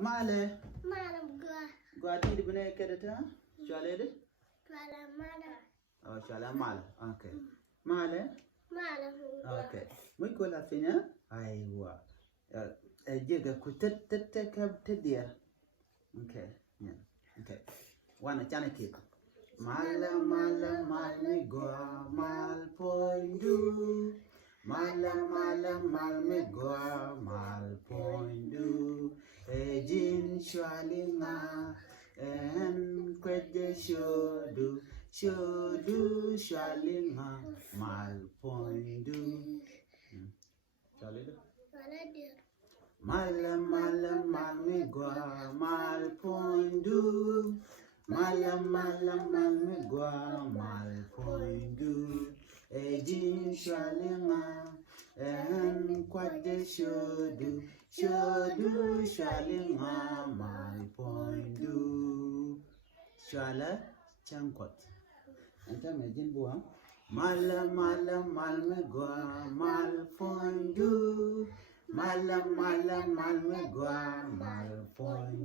Male. Malam gua. Gua di bina keda ta? Shale de? Malam malam. Oh, shale male. Okay. Male. Malam gua. Okay. Muy cool fina. Aywa. Jega kutet dia. Okay. Yeah. Okay. Wana chana kid. Mala mal gua mal poindu. Mala mal me gua mal poindu. Ejin shwalinga en kweje shodu shwalinga mal poindu. Shwalidu. Mala mal me gua mal poindu. Mala mal me gua mal poindu. Ejin shwalinga en kweje shodu shwalinga mal poindu. Shwala chankot. Anta majin buang. Mala mal me gua mal poindu. Mala mal me gua mal poindu.